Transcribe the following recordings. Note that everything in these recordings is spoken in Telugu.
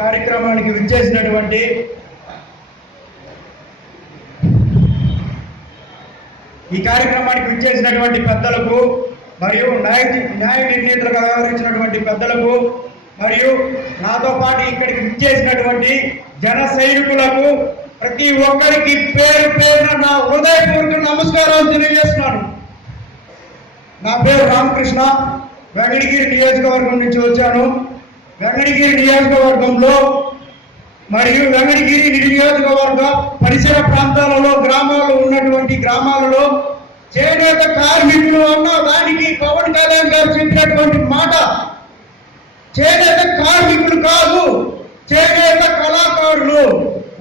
కార్యక్రమానికి విచ్చేసినటువంటి పెద్దలకు మరియు న్యాయ నిర్ణేతలుగా వ్యవహరించినటువంటి పెద్దలకు మరియు నాతో పాటు ఇక్కడికి విచ్చేసినటువంటి జన సైనికులకు ప్రతి ఒక్కరికి పేరు పేరున నా హృదయపూర్వక నమస్కారాలు తెలియజేస్తున్నాను. నా పేరు రామకృష్ణ, వెంకటగిరి నియోజకవర్గం నుంచి వచ్చాను. వెంకటగిరి నియోజకవర్గంలో మరియు వెంకటగిరి నియోజకవర్గ పరిసర ప్రాంతాలలో గ్రామాలలో చేనేత కార్మికులు అన్న దానికి పవన్ కళ్యాణ్ గారు చెప్పినటువంటి మాట చేనేత కార్మికులు కాదు, చేనేత కళాకారులు.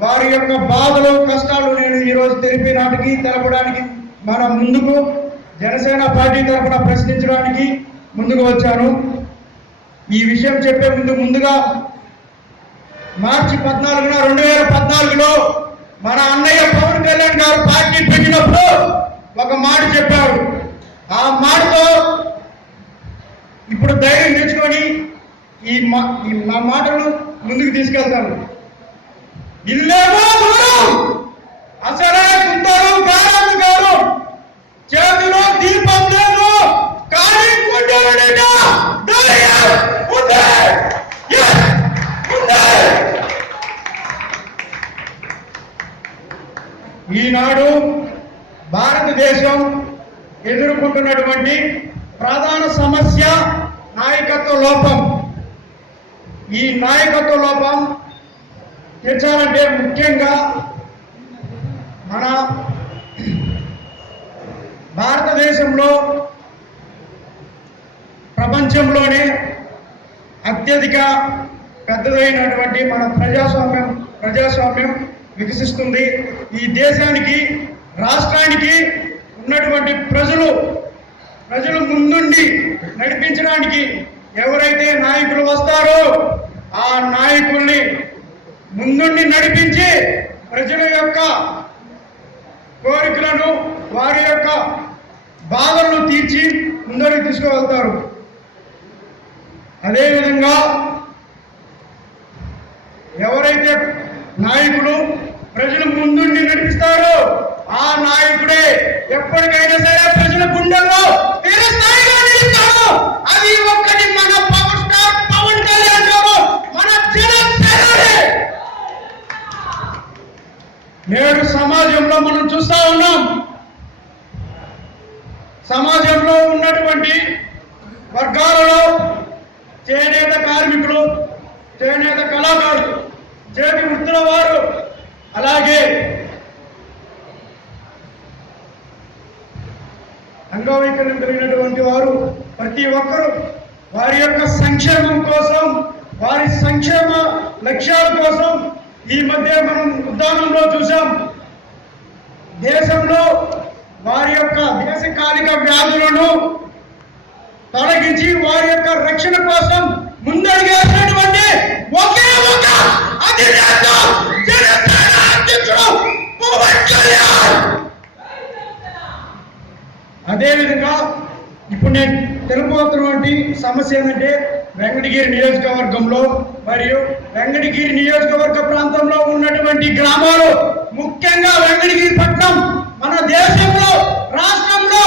వారి యొక్క బాధలు కష్టాలు నేను ఈరోజు తెలపడానికి మన ముందుకు జనసేన పార్టీ తరఫున ప్రశ్నించడానికి ముందుకు వచ్చాను. ఈ విషయం చెప్పే ముందుగా మార్చి 14న 2014లో మన అన్నయ్య పవన్ కళ్యాణ్ గారు పార్టీ పెట్టినప్పుడు ఒక మాట చెప్పారు. ఆ మాటతో ఇప్పుడు ధైర్యం తెచ్చుకొని మా మాటలు ముందుకు తీసుకెళ్తాను. ఇల్లేమో అసలే కుంటారు గారు చేతిలో దీపం లేదు కానీ ఈనాడు భారతదేశం ఎదుర్కొంటున్నటువంటి ప్రధాన సమస్య నాయకత్వ లోపం. ఈ నాయకత్వ లోపం తెచ్చాలంటే ముఖ్యంగా మన భారతదేశంలో ప్రపంచంలోనే అత్యధిక పెద్దదైనటువంటి మన ప్రజాస్వామ్యం వికసిస్తుంది. ఈ దేశానికి రాష్ట్రానికి ఉన్నటువంటి ప్రజలు ముందుండి నడిపించడానికి ఎవరైతే నాయకులు వస్తారో ఆ నాయకుల్ని ముందుండి నడిపించి ప్రజల యొక్క కోరికలను వారి యొక్క బాధలను తీర్చి ముందరికి తీసుకువెళ్తారు. అదేవిధంగా ఎవరైతే నాయకులు ప్రజలు ముందుండి నడిపిస్తారో ఆ నాయకుడే ఎప్పటికైనా సరే ప్రజల గుండెల్లో స్థిరస్థాయిగా నిలుస్తాడు. అది ఒక్కటి మన పవర్ స్టార్ పవన్ కళ్యాణ్ గారు, మన జనసేననే. నేడు సమాజంలో మనం చూస్తా ఉన్నాం, సమాజంలో ఉన్నటువంటి వర్గాలలో చేనేత కార్మికులు, చేనేత కళాకారులు, చేతి వృత్తుల వారు, అలాగే అంగవైకల్యం కలిగినటువంటి వారు ప్రతి ఒక్కరూ వారి యొక్క సంక్షేమం కోసం, వారి సంక్షేమ లక్ష్యాల కోసం ఈ మధ్య మనం ఉద్దానంలో చూసాం. దేశంలో వారి యొక్క దేశకాలిక వ్యాధులను తొలగించి వారి యొక్క రక్షణ కోసం ముందడుగేసినటువంటి ఒకే ఒక అధినేత జనసేన అధ్యక్షుడు పవన్ కళ్యాణ్. అదేవిధంగా ఇప్పుడు నేను తెలుపుతున్నటువంటి సమస్య ఏంటంటే వెంకటగిరి నియోజకవర్గంలో మరియు వెంకటగిరి నియోజకవర్గ ప్రాంతంలో ఉన్నటువంటి గ్రామాలు, ముఖ్యంగా వెంకటగిరి పట్టణం మన దేశంలో రాష్ట్రంలో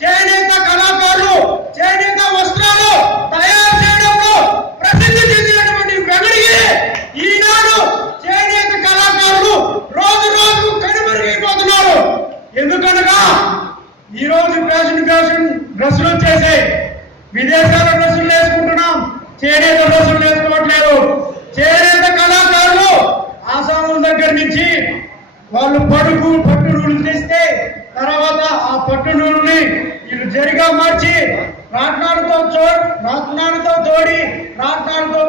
చేనేత కళాకారులు, చేనేత వస్త్రాలు తయారు చేయడంలో ప్రసిద్ధి చెందినటువంటి వెంకటగిరి ఈనాడు చేనేత కళాకారులు రోజు కనుమరుగైపోతున్నారు. ఎందుకనగా ఈరోజు ఫ్యాషన్ డ్రెస్సులు వచ్చేసి విదేశాల డ్రెస్సులు వేసుకుంటున్నాం, చేనేత డ్రెస్సులు వేసుకోవట్లేదు. చేనేత కళాకారులు ఆసాముల దగ్గర నుంచి వాళ్ళు పట్టు నూలు తెస్తే తర్వాత ఆ పట్టు నూలుని వీళ్ళు జరిగా మార్చి రాట్నాలతో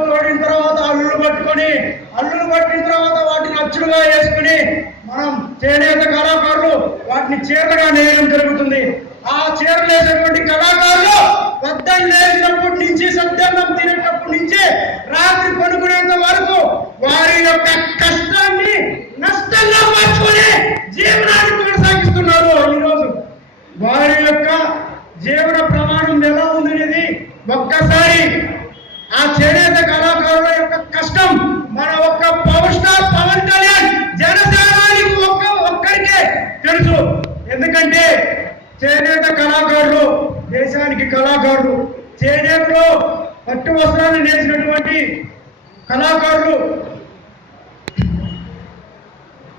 తోడిన తర్వాత అల్లులు పట్టిన తర్వాత వాటిని అచ్చులుగా వేసుకుని మనం చేనేత కళాకారులు వాటిని చీరలుగా నేయడం జరుగుతుంది. ఆ చీరలు వేసేటువంటి కళాకారులు పొద్దున్న లేచినప్పటి నుంచి సద్యాన్నం తినేటప్పటి నుంచి రాత్రి పడుకునేంత వరకు వారి యొక్క కష్టాన్ని నష్టంగా మార్చుకుని జీవనాన్ని కొనసాగిస్తున్నారు. ఈరోజు వారి యొక్క జీవన ప్రమాణం ఎలా ఉందనేది ఒక్కసారి ఆ చేనేత కళాకారుల యొక్క కష్టం మన ఒక్క పవర్ స్టార్ పవన్ కళ్యాణ్ జనసేనానికి ఒక్కరికే తెలుసు. ఎందుకంటే చేనేత కళాకారులు దేశానికి కళాకారులు, చేనేతలో పట్టు వస్త్రాలు నేసినటువంటి కళాకారులు,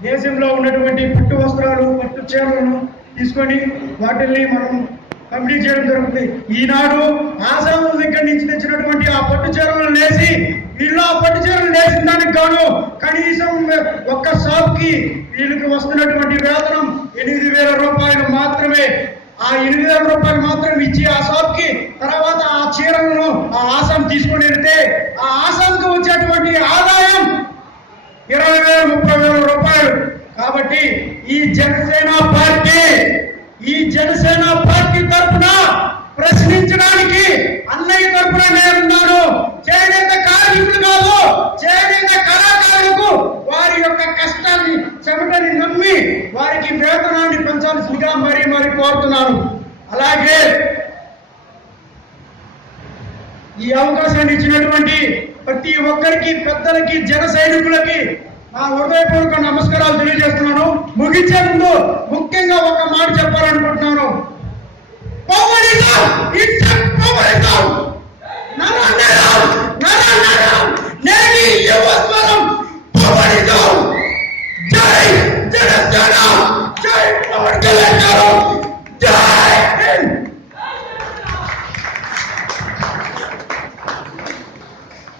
దేశంలో ఉన్నటువంటి పట్టు వస్త్రాలు పట్టు చీరలను తీసుకొని వాటిల్ని మనం పంపిణీ చేయడం జరుగుతుంది. ఈనాడు ఆసాం దగ్గర నుంచి తెచ్చినటువంటి ఆ పట్టు చీరలను నేసి వీళ్ళు ఆ పట్టు చీరలు నేసిన దానికి గాను కనీసం ఒక్క షాప్కి వీళ్ళకి వస్తున్నటువంటి వేతనం 8,000 రూపాయలు మాత్రమే. ఆ 8,000 రూపాయలు మాత్రం ఇచ్చి ఆ షాప్కి తర్వాత ఆ చీరలను ఆ ఆసాం తీసుకొని వెళ్తే ఆ ఆసాంకి వచ్చేటువంటి ఆదాయం 20,000 30,000 రూపాయలు. కాబట్టి ఈ జనసేన పార్టీ తరఫున ప్రశ్నించడానికి అన్నయ్య తరఫున నేనున్నాను. చేనేత కార్మికులు కాదు, చేనేత కళాకారులకు వారి యొక్క కష్టాన్ని చెమటని నమ్మి వారికి వేతనాన్ని పెంచాల్సిందిగా మరి కోరుతున్నాను. అలాగే ఈ అవకాశాన్ని ఇచ్చినటువంటి ప్రతి ఒక్కరికి, పెద్దలకి, జన సైనికులకి నా హృదయపూర్వక నమస్కారాలు తెలియజేస్తున్నాను. ముగించే ముందు ముఖ్యంగా ఒక మాట చెప్పాలనుకుంటున్నాను. పవరిజం